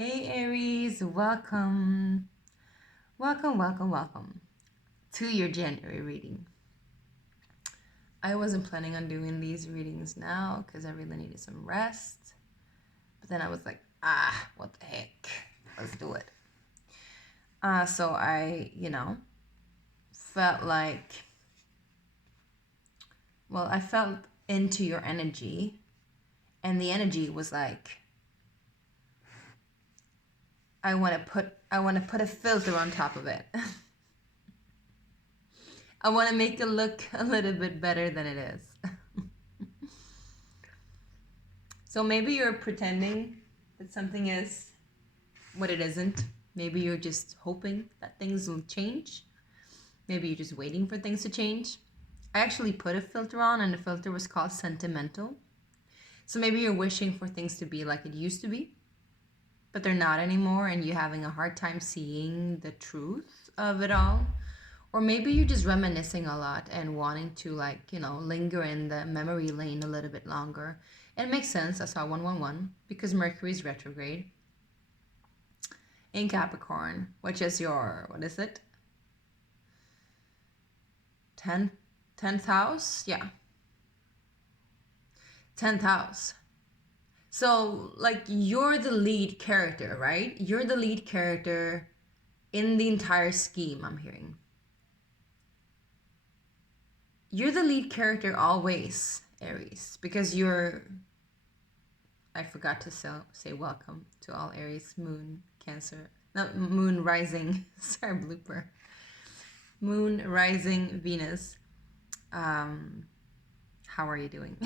Hey Aries, welcome. Welcome to your January reading. I wasn't planning on doing these readings now because I really needed some rest. But then I was like, what the heck? Let's do it. So I, felt like, I felt into your energy, and the energy was like, I want to put a filter on top of it. I want to make it look a little bit better than it is. So maybe you're pretending that something is what it isn't. Maybe you're just hoping that things will change. Maybe you're just waiting for things to change. I actually put a filter on, and the filter was called sentimental. So maybe you're wishing for things to be like it used to be, but they're not anymore, and you're having a hard time seeing the truth of it all. Or maybe you're just reminiscing a lot and wanting to linger in the memory lane a little bit longer. And it makes sense. I saw 111 because Mercury is retrograde in Capricorn, which is your, what is it? 10th house? Yeah. 10th house. So you're the lead character, right? You're the lead character in the entire scheme, I'm hearing. You're the lead character always, Aries, because I forgot to say welcome to all Aries, Moon, Cancer, no, Moon rising, sorry, blooper. Moon rising Venus. How are you doing?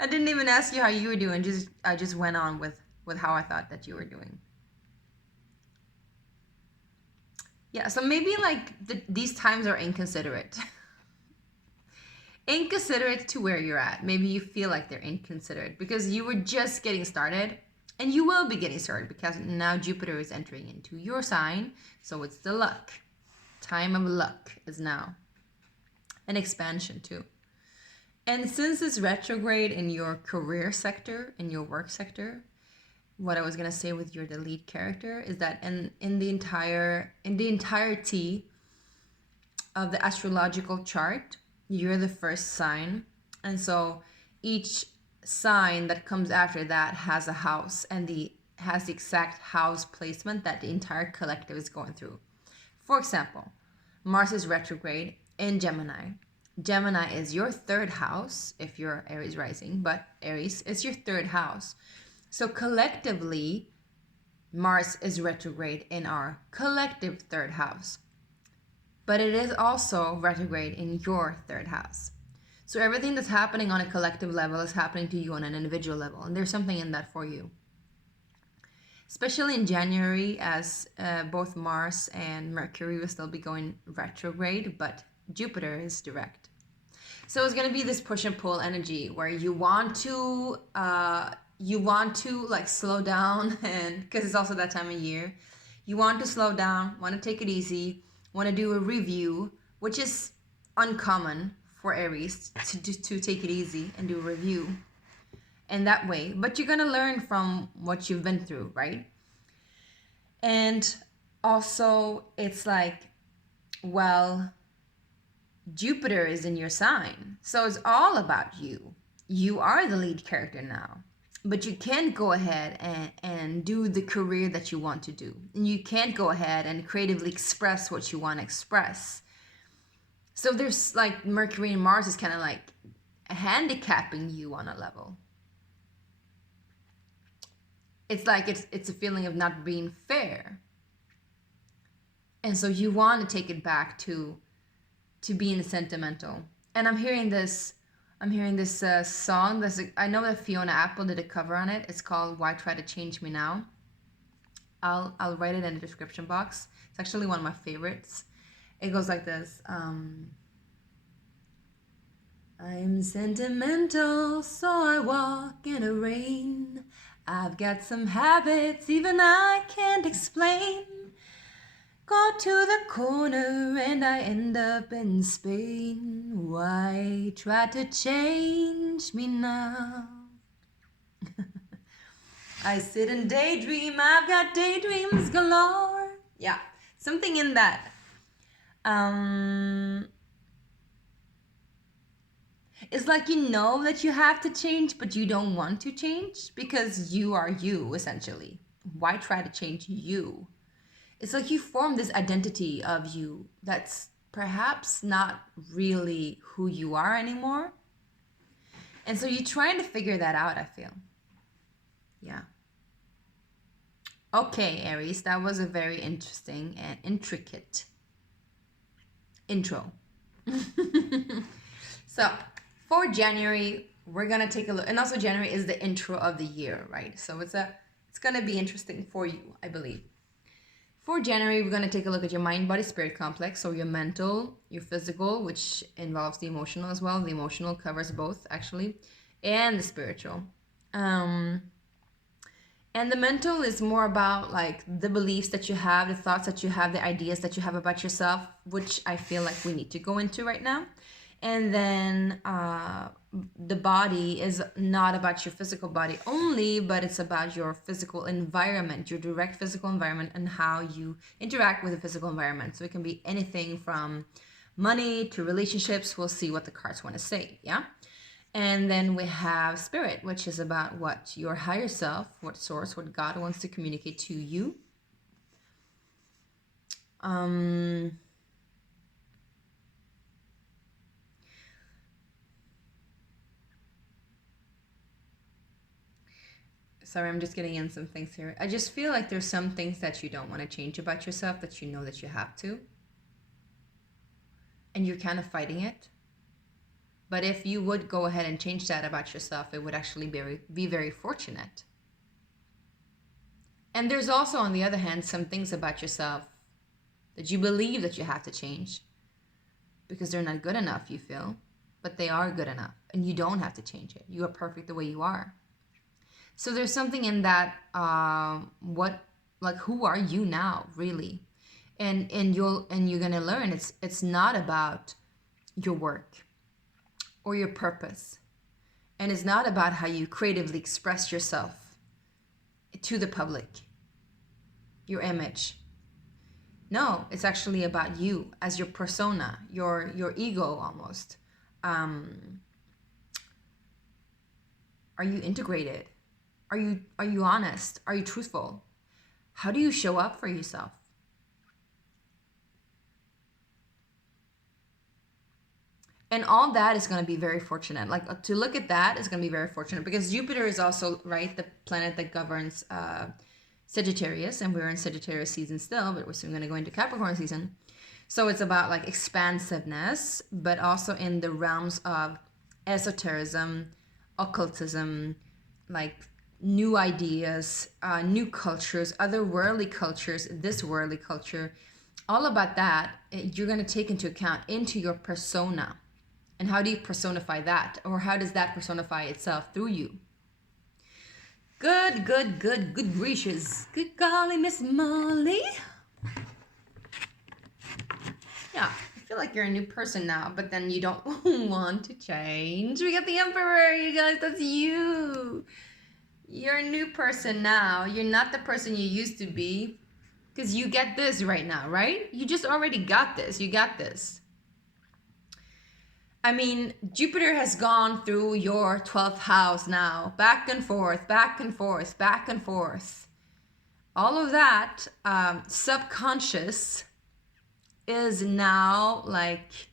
I didn't even ask you how you were doing. I just went on with how I thought that you were doing. Yeah, so maybe these times are inconsiderate. Inconsiderate to where you're at. Maybe you feel like they're inconsiderate because you were just getting started, and you will be getting started because now Jupiter is entering into your sign. So it's the luck. Time of luck is now. An expansion too. And since it's retrograde in your career sector, in your work sector, what I was gonna say with you're the lead character is that in the entirety of the astrological chart, you're the first sign. And so each sign that comes after that has a house and has the exact house placement that the entire collective is going through. For example, Mars is retrograde in Gemini. Gemini is your third house if you're Aries rising, but Aries is your third house. So collectively, Mars is retrograde in our collective third house. But it is also retrograde in your third house. So everything that's happening on a collective level is happening to you on an individual level. And there's something in that for you. Especially in January, as both Mars and Mercury will still be going retrograde, but Jupiter is direct. So it's going to be this push and pull energy where you want to slow down, and because it's also that time of year, you want to slow down, want to take it easy, want to do a review, which is uncommon for Aries to take it easy and do a review in that way. But you're going to learn from what you've been through, right? And also it's Jupiter is in your sign. So it's all about you. You are the lead character now. But you can't go ahead and do the career that you want to do. And you can't go ahead and creatively express what you want to express. So there's Mercury and Mars is kind of handicapping you on a level. It's it's a feeling of not being fair. And so you want to take it back to being sentimental. And I'm hearing this song. I know that Fiona Apple did a cover on it. It's called Why Try to Change Me Now. I'll write it in the description box. It's actually one of my favorites. It goes like this. I'm sentimental, so I walk in the rain. I've got some habits even I can't explain. Go to the corner and I end up in Spain. Why try to change me now? I sit and daydream, I've got daydreams galore. Yeah, something in that. It's like you know that you have to change, but you don't want to change because you are you, essentially. Why try to change you? It's like you form this identity of you that's perhaps not really who you are anymore. And so you're trying to figure that out, I feel. Yeah. Okay, Aries, that was a very interesting and intricate intro. So for January, we're gonna take a look, and also January is the intro of the year, right? So it's gonna be interesting for you, I believe. For January, we're gonna take a look at your mind, body, spirit complex. So your mental, your physical, which involves the emotional as well. The emotional covers both actually, and the spiritual. And the mental is more about like the beliefs that you have, the thoughts that you have, the ideas that you have about yourself, which I feel like we need to go into right now. And then the body is not about your physical body only, but it's about your physical environment, your direct physical environment, and how you interact with the physical environment. So it can be anything from money to relationships. We'll see what the cards want to say, yeah? And then we have spirit, which is about what your higher self, what source, what God wants to communicate to you. Sorry, I'm just getting in some things here. I just feel like there's some things that you don't want to change about yourself that you know that you have to. And you're kind of fighting it. But if you would go ahead and change that about yourself, it would actually be very fortunate. And there's also, on the other hand, some things about yourself that you believe that you have to change because they're not good enough, you feel. But they are good enough, and you don't have to change it. You are perfect the way you are. So there's something in that, who are you now, really? And you're gonna learn it's not about your work or your purpose, and it's not about how you creatively express yourself to the public, your image. No, it's actually about you as your persona, your ego almost. Are you integrated? Are you honest? Are you truthful? How do you show up for yourself? And all that is going to be very fortunate. Like to look at that is going to be very fortunate because Jupiter is also, right, the planet that governs Sagittarius, and we're in Sagittarius season still, but we're soon going to go into Capricorn season. So it's about like expansiveness, but also in the realms of esotericism, occultism, like new ideas, new cultures, other worldly cultures, this worldly culture, all about that you're going to take into account into your persona. And how do you personify that? Or how does that personify itself through you? Good gracious. Good golly, Miss Molly. Yeah, I feel like you're a new person now, but then you don't want to change. We got the Emperor, you guys, that's you. You're a new person now. You're not the person you used to be. Because you get this right now, right? You just already got this. You got this. I mean, Jupiter has gone through your 12th house now. Back and forth, back and forth, back and forth. All of that subconscious is now like,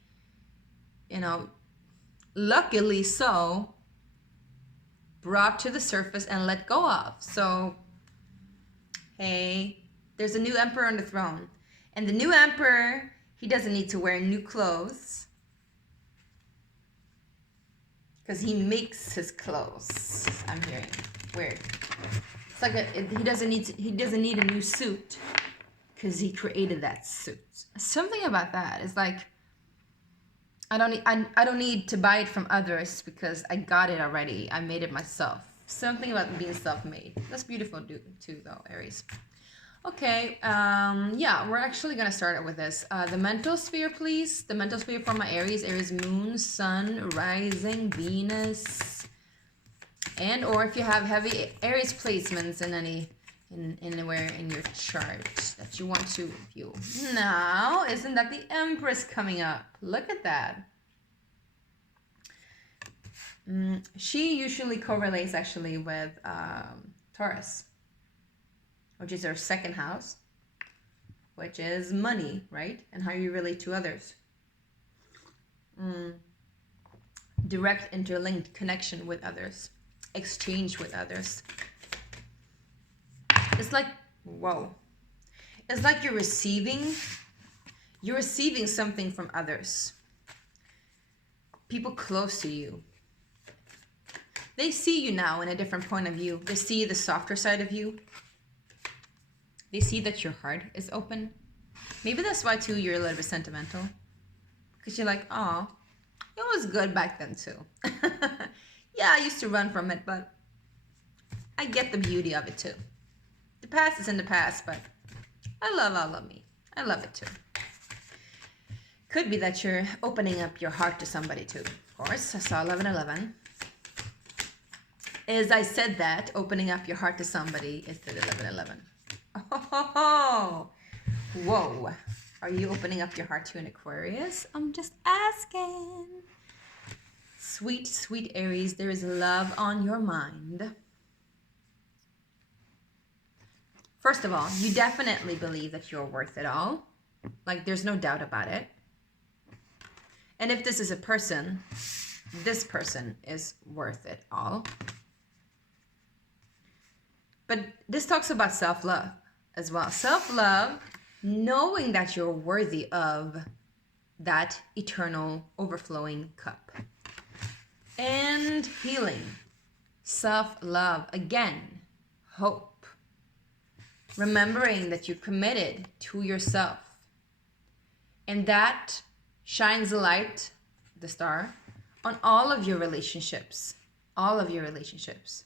luckily so, brought to the surface and let go of. So, hey, there's a new emperor on the throne. And the new emperor, he doesn't need to wear new clothes. Because he makes his clothes. I'm hearing. Weird. It's like he doesn't need a new suit. Because he created that suit. Something about that is like, I don't need to buy it from others because I got it already. I made it myself. Something about being self-made. That's beautiful too, though, Aries. Okay, yeah, we're actually going to start with this. The mental sphere, please. The mental sphere for my Aries. Aries moon, sun, rising, Venus. And or if you have heavy Aries placements anywhere in your chart that you want to view. Now, isn't that the Empress coming up? Look at that. She usually correlates actually with Taurus, which is her second house, which is money, right? And how you relate to others. Direct interlinked connection with others, exchange with others. It's like, whoa. It's like you're receiving something from others. People close to you. They see you now in a different point of view. They see the softer side of you. They see that your heart is open. Maybe that's why too you're a little bit sentimental. Because you're like, oh, it was good back then too. Yeah, I used to run from it, but I get the beauty of it too. The past is in the past, but I love all of me. I love it too. Could be that you're opening up your heart to somebody too. Of course, I saw 1111. As I said that, opening up your heart to somebody is the 1111. Oh, whoa. Are you opening up your heart to an Aquarius? I'm just asking. Sweet, sweet Aries, there is love on your mind. First of all, you definitely believe that you're worth it all. Like, there's no doubt about it. And if this is a person, this person is worth it all. But this talks about self-love as well. Self-love, knowing that you're worthy of that eternal overflowing cup. And healing. Self-love. Again, hope. Remembering that you're committed to yourself. And that shines a light, the star, on all of your relationships. All of your relationships.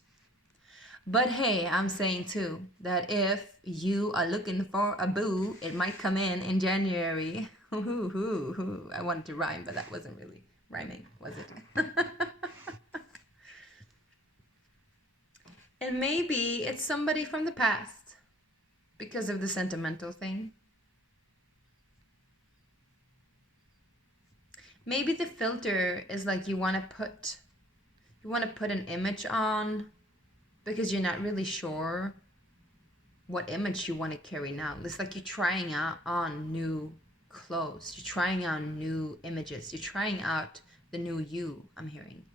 But hey, I'm saying too that if you are looking for a boo, it might come in January. I wanted to rhyme, but that wasn't really rhyming, was it? And maybe it's somebody from the past because of the sentimental thing. Maybe the filter is like you want to put an image on because you're not really sure what image you want to carry now. It's like you're trying out on new clothes. You're trying on new images. You're trying out the new you, I'm hearing.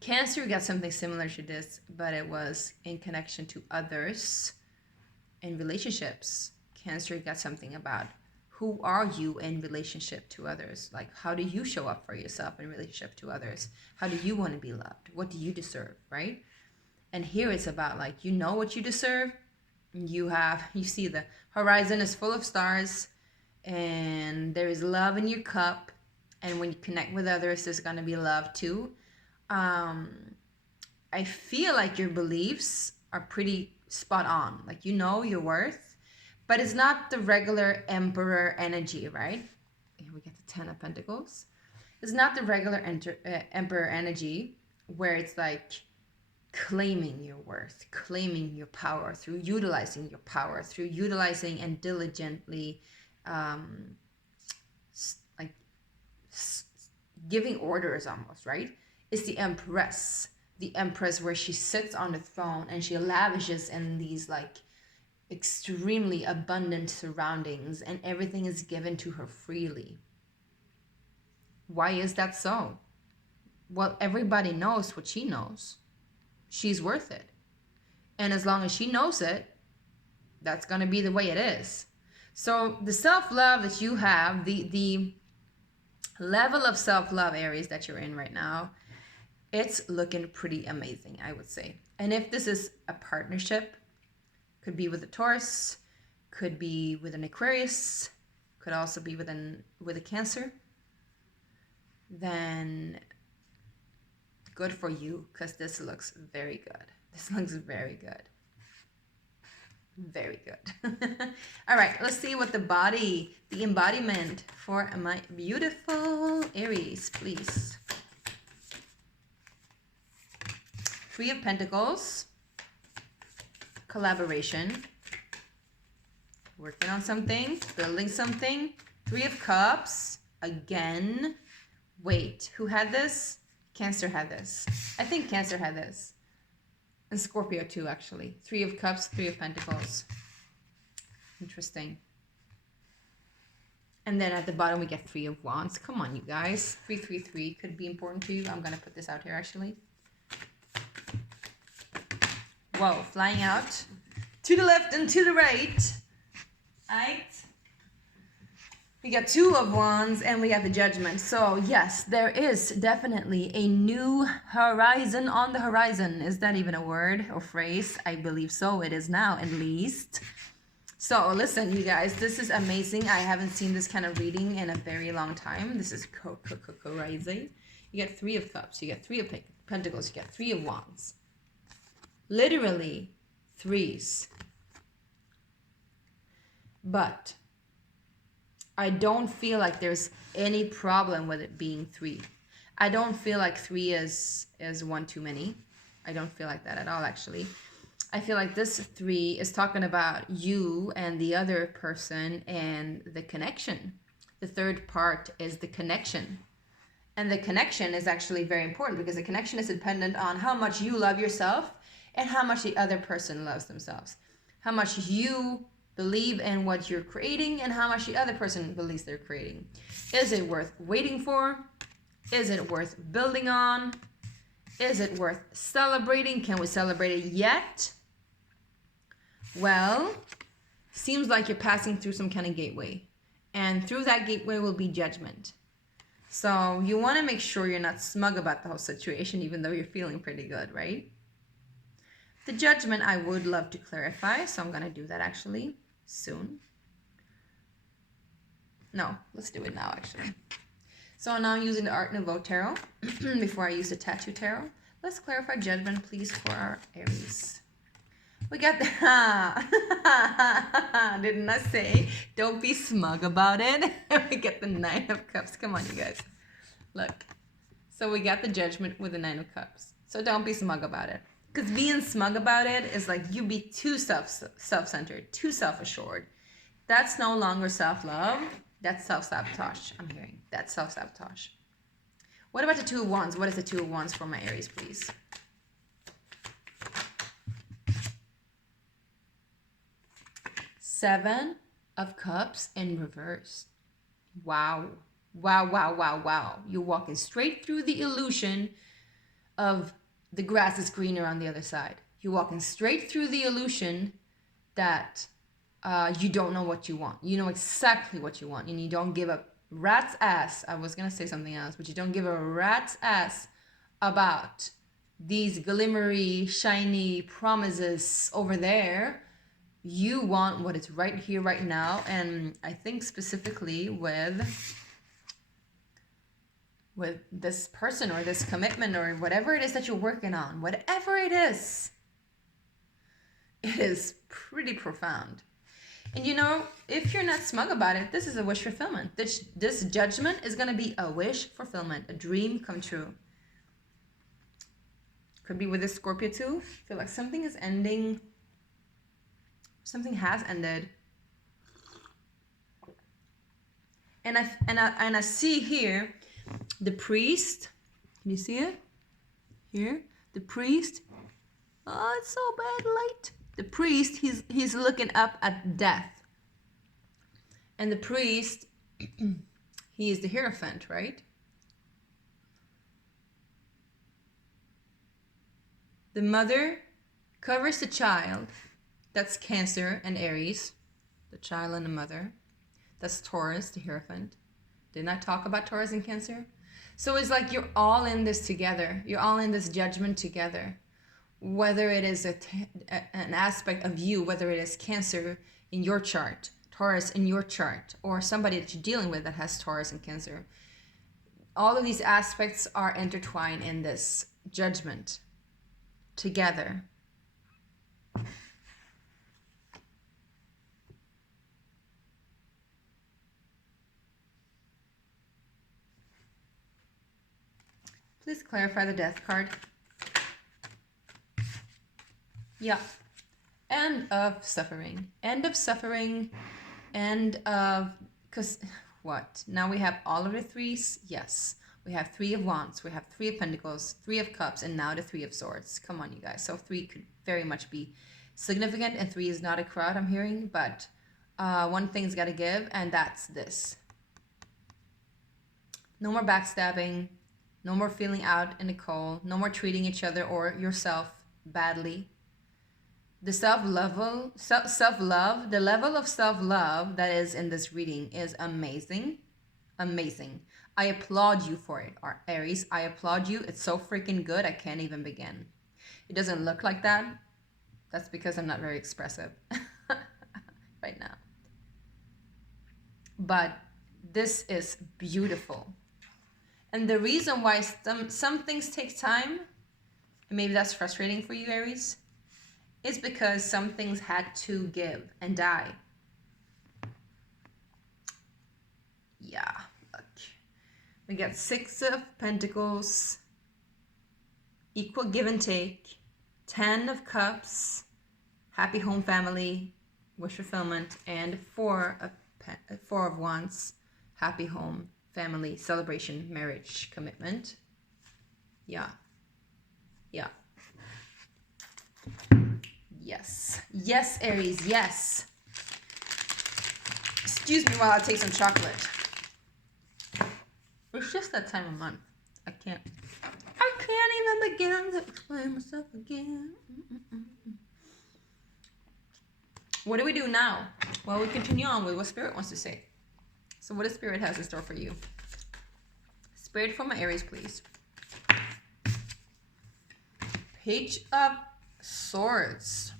Cancer got something similar to this, but it was in connection to others in relationships. Cancer got something about who are you in relationship to others? Like, how do you show up for yourself in relationship to others? How do you want to be loved? What do you deserve, right? And here it's about like, you know what you deserve. You see the horizon is full of stars and there is love in your cup. And when you connect with others, there's going to be love too. I feel like your beliefs are pretty spot on. Like, you know your worth. But it's not the regular emperor energy, right? Here we get the 10 of Pentacles. It's not the regular emperor energy where it's like claiming your worth, claiming your power through utilizing your power, through utilizing and diligently giving orders almost, right? It's the Empress. The Empress where she sits on the throne and she lavishes in these like extremely abundant surroundings and everything is given to her freely. Why is that so? Well, everybody knows what she knows. She's worth it. And as long as she knows it, that's going to be the way it is. So the self-love that you have, the level of self-love, Aries, that you're in right now, it's looking pretty amazing, I would say. And if this is a partnership, could be with a Taurus, could be with an Aquarius, could also be with a Cancer, then good for you, because this looks very good. This looks very good. Very good. All right, let's see what the embodiment for my beautiful Aries, please. Three of Pentacles, collaboration, working on something, building something. Three of Cups, again. Wait, who had this? Cancer had this. I think Cancer had this. And Scorpio too, actually. Three of Cups, Three of Pentacles. Interesting. And then at the bottom we get Three of Wands. Come on, you guys. 333 could be important to you. I'm going to put this out here, actually. Whoa, flying out to the left and to the right. Right? We got Two of Wands and we got the Judgment. So yes, there is definitely a new horizon on the horizon. Is that even a word or phrase? I believe so. It is now, at least. So listen, you guys, this is amazing. I haven't seen this kind of reading in a very long time. This is rising. You get Three of Cups. You get Three of Pentacles. You get Three of Wands. Literally threes. But I don't feel like there's any problem with it being three. I don't feel like three is one too many. I don't feel like that at all, actually. I feel like this three is talking about you and the other person and the connection. The third part is the connection. And the connection is actually very important because the connection is dependent on how much you love yourself and how much the other person loves themselves. How much you believe in what you're creating and how much the other person believes they're creating. Is it worth waiting for? Is it worth building on? Is it worth celebrating? Can we celebrate it yet? Well, seems like you're passing through some kind of gateway. And through that gateway will be judgment. So you want to make sure you're not smug about the whole situation, even though you're feeling pretty good, right? The Judgment I would love to clarify, so I'm going to do that actually soon. No, let's do it now actually. So now I'm using the Art Nouveau Tarot before I use the Tattoo Tarot. Let's clarify Judgment, please, for our Aries. We got the... Didn't I say don't be smug about it? We get the Nine of Cups. Come on, you guys. Look. So we got the Judgment with the Nine of Cups. So don't be smug about it. Because being smug about it is like you be too self-centered, too self-assured. That's no longer self-love. That's self-sabotage, I'm hearing. That's self-sabotage. What about the Two of Wands? What is the Two of Wands for my Aries, please? Seven of Cups in reverse. Wow. Wow, wow, wow, wow. You're walking straight through the illusion of the grass is greener on the other side. You're walking straight through the illusion that you don't know what you want. You know exactly what you want, and you don't give a rat's ass. I was going to say something else, but you don't give a rat's ass about these glimmery, shiny promises over there. You want what is right here, right now, and I think specifically with this person or this commitment or whatever it is that you're working on, whatever it is pretty profound. And you know, if you're not smug about it, this is a wish fulfillment. This Judgment is going to be a wish fulfillment, a dream come true. Could be with this Scorpio too. I feel like something is ending. Something has ended. And I see here the priest. Can you see it? Here, the priest. Oh, it's so bad light. The priest, he's looking up at death. And the priest, he is the Hierophant, right? The mother covers the child. That's Cancer and Aries. The child and the mother. That's Taurus, the Hierophant. Didn't I talk about Taurus and Cancer? So it's like you're all in this together. You're all in this judgment together. Whether it is an aspect of you, whether it is Cancer in your chart, Taurus in your chart, or somebody that you're dealing with that has Taurus and Cancer. All of these aspects are intertwined in this judgment together. Please clarify the Death card. Yeah. End of suffering. End of suffering. End of... Because what? Now we have all of the threes? Yes. We have 3 of Wands. We have 3 of Pentacles, 3 of Cups, and now the 3 of Swords. Come on, you guys. So 3 could very much be significant, and 3 is not a crowd I'm hearing, but one thing's got to give, and that's this. No more backstabbing. No more feeling out in the cold. No more treating each other or yourself badly. The self-love, the level of self-love that is in this reading is amazing. Amazing. I applaud you for it, Aries. I applaud you. It's so freaking good. I can't even begin. It doesn't look like that. That's because I'm not very expressive right now. But this is beautiful. And the reason why some things take time, and maybe that's frustrating for you, Aries, is because some things had to give and die. Yeah, look. We got 6 of Pentacles, equal give and take, 10 of Cups, happy home family, wish fulfillment, and 4 of Wands, happy home family, celebration, marriage, commitment. Yeah. Yeah. Yes. Yes, Aries, yes. Excuse me while I take some chocolate. It's just that time of month. I can't even begin to explain myself again. What do we do now? Well, we continue on with what Spirit wants to say. So what does Spirit has in store for you? Spirit for my Aries, please. Page of Swords.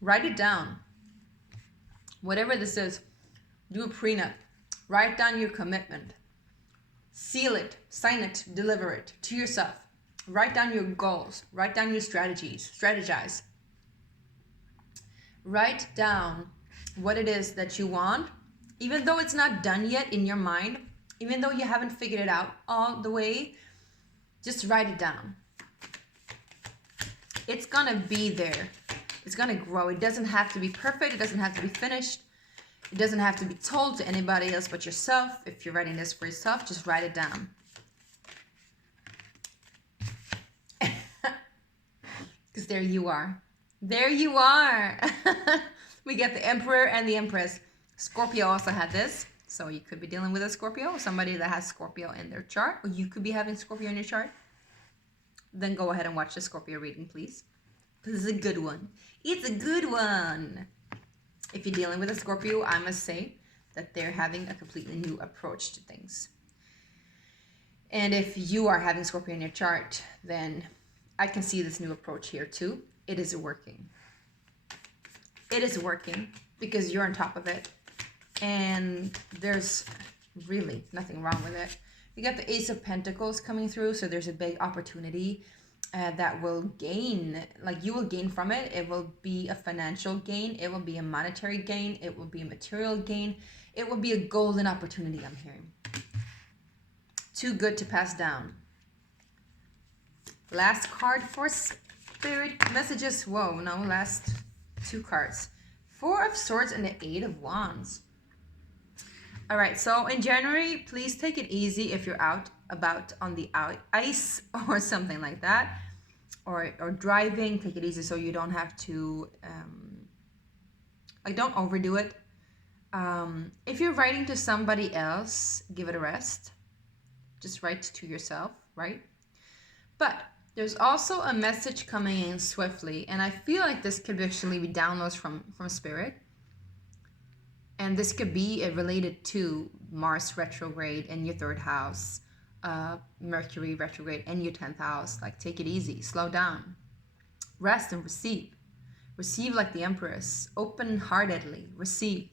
Write it down. Whatever this is, do a prenup. Write down your commitment. Seal it, sign it, deliver it to yourself. Write down your goals. Write down your strategies. Strategize. Write down what it is that you want, even though it's not done yet in your mind, even though you haven't figured it out all the way, just write it down. It's gonna be there. It's gonna grow. It doesn't have to be perfect. It doesn't have to be finished. It doesn't have to be told to anybody else but yourself. If you're writing this for yourself, just write it down. Because there you are. There you are. We get the Emperor and the Empress. Scorpio also had this. So you could be dealing with a Scorpio, somebody that has Scorpio in their chart, or you could be having Scorpio in your chart. Then go ahead and watch the Scorpio reading, please. This is a good one. It's a good one. If you're dealing with a Scorpio, I must say that they're having a completely new approach to things. And if you are having Scorpio in your chart, then I can see this new approach here too. It is working. It is working because you're on top of it. And there's really nothing wrong with it. You got the Ace of Pentacles coming through, so there's a big opportunity that will gain, like you will gain from it. It will be a financial gain. It will be a monetary gain. It will be a material gain. It will be a golden opportunity, I'm hearing. Too good to pass down. Last card for Spirit messages. Whoa, no, last 2 cards. 4 of Swords and the 8 of Wands. All right, so in January, please take it easy if you're out about on the ice or something like that, or driving. Take it easy so you don't have to, like, don't overdo it. If you're writing to somebody else, give it a rest. Just write to yourself, right? But there's also a message coming in swiftly, and I feel like this could actually be downloads from Spirit. And this could be related to Mars retrograde in your 3rd house, Mercury retrograde in your 10th house. Like, take it easy, slow down, rest and receive. Receive like the Empress, open-heartedly, receive.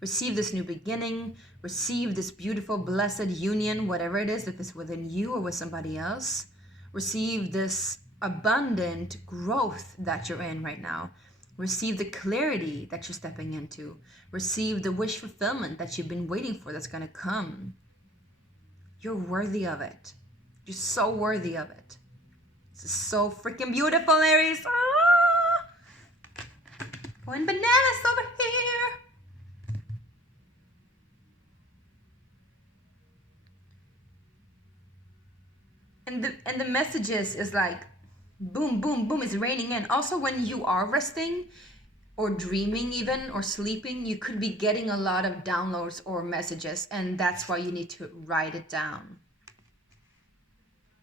Receive this new beginning, receive this beautiful, blessed union, whatever it is, if it's within you or with somebody else. Receive this abundant growth that you're in right now. Receive the clarity that you're stepping into. Receive the wish fulfillment that you've been waiting for that's going to come. You're worthy of it. You're so worthy of it. This is so freaking beautiful, Aries. Ah! Going bananas over here. And the messages is like boom, boom, boom, it's raining in. Also, when you are resting or dreaming even or sleeping, you could be getting a lot of downloads or messages, and that's why you need to write it down.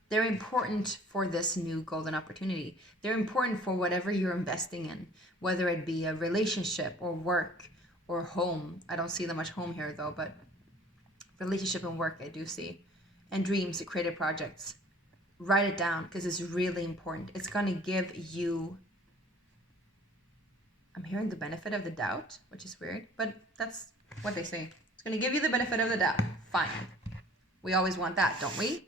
They're important for this new golden opportunity. They're important for whatever you're investing in, whether it be a relationship or work or home. I don't see that much home here though, but relationship and work I do see. And dreams, creative projects. Write it down because it's really important. It's going to give you, I'm hearing the benefit of the doubt, which is weird, but that's what they say. It's going to give you the benefit of the doubt. Fine. We always want that, don't we?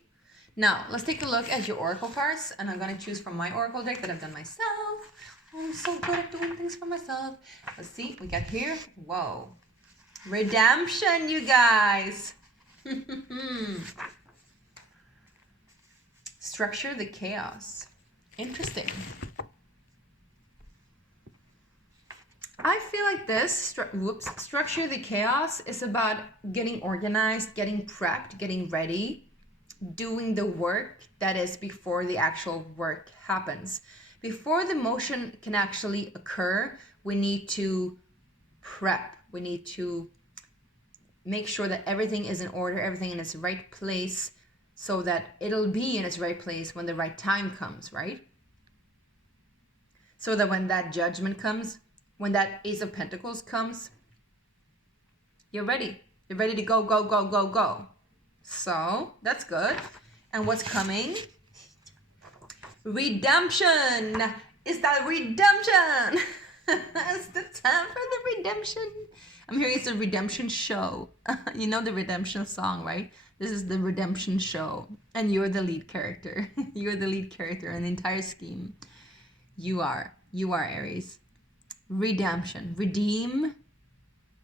Now, let's take a look at your oracle cards, and I'm going to choose from my oracle deck that I've done myself. Oh, I'm so good at doing things for myself. Let's see, we got here. Whoa. Redemption, you guys. Structure the chaos. Interesting. I feel like this, structure the chaos is about getting organized, getting prepped, getting ready, doing the work that is before the actual work happens. Before the motion can actually occur, we need to prep. We need to make sure that everything is in order, everything in its right place, so that it'll be in its right place when the right time comes, right? So that when that judgment comes, when that Ace of Pentacles comes, you're ready. You're ready to go, go, go, go, go. So that's good. And what's coming? Redemption. It's that redemption. It's the time for the redemption. I'm hearing it's a redemption show. You know the redemption song, right? This is the redemption show. And you're the lead character. You're the lead character in the entire scheme. You are. You are Aries. Redemption. Redeem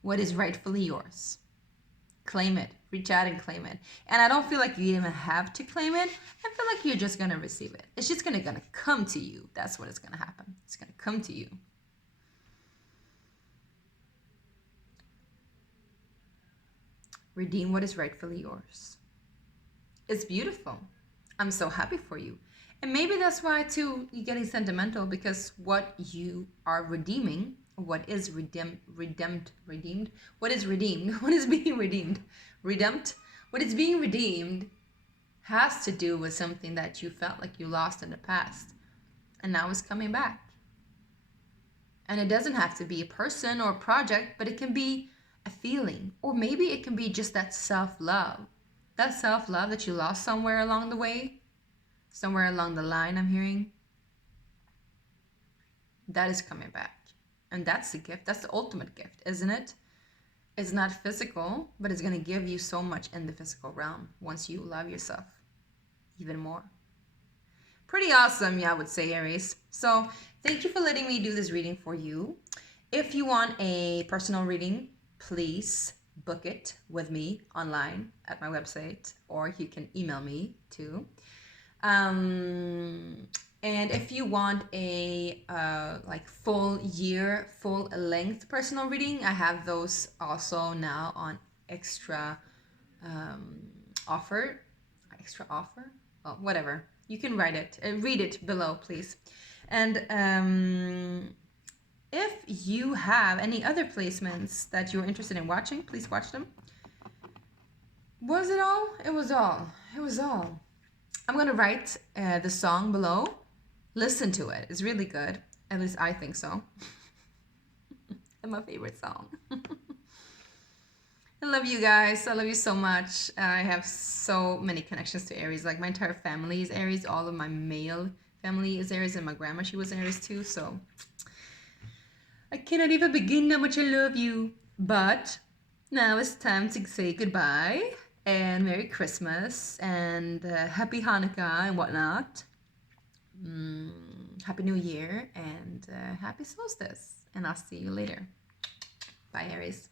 what is rightfully yours. Claim it. Reach out and claim it. And I don't feel like you even have to claim it. I feel like you're just going to receive it. It's just going to come to you. That's what it's going to happen. It's going to come to you. Redeem what is rightfully yours. It's beautiful. I'm so happy for you. And maybe that's why too you're getting sentimental, because what you are redeeming, what is redeemed, what is redeemed, what is being redeemed, what is being redeemed has to do with something that you felt like you lost in the past, and now it's coming back. And it doesn't have to be a person or a project, but it can be a feeling, or maybe it can be just that self-love that you lost somewhere along the way, somewhere along the line. I'm hearing that is coming back, and that's the gift. That's the ultimate gift, isn't it? It's not physical, but it's going to give you so much in the physical realm once you love yourself even more. Pretty awesome, yeah, I would say, Aries. So thank you for letting me do this reading for you. If you want a personal reading, please book it with me online at my website, or you can email me too. And if you want a like full length personal reading, I have those also now on extra offer. Well, whatever. You can read it below, please. And if you have any other placements that you're interested in watching, please watch them. Was it all? It was all. It was all. I'm going to write the song below. Listen to it. It's really good. At least I think so. It's my favorite song. I love you guys. I love you so much. I have so many connections to Aries. Like my entire family is Aries. All of my male family is Aries, and my grandma, she was Aries too. So I cannot even begin how much I love you. But now it's time to say goodbye, and Merry Christmas, and Happy Hanukkah and whatnot. Happy New Year, and Happy Solstice. And I'll see you later. Bye, Aries.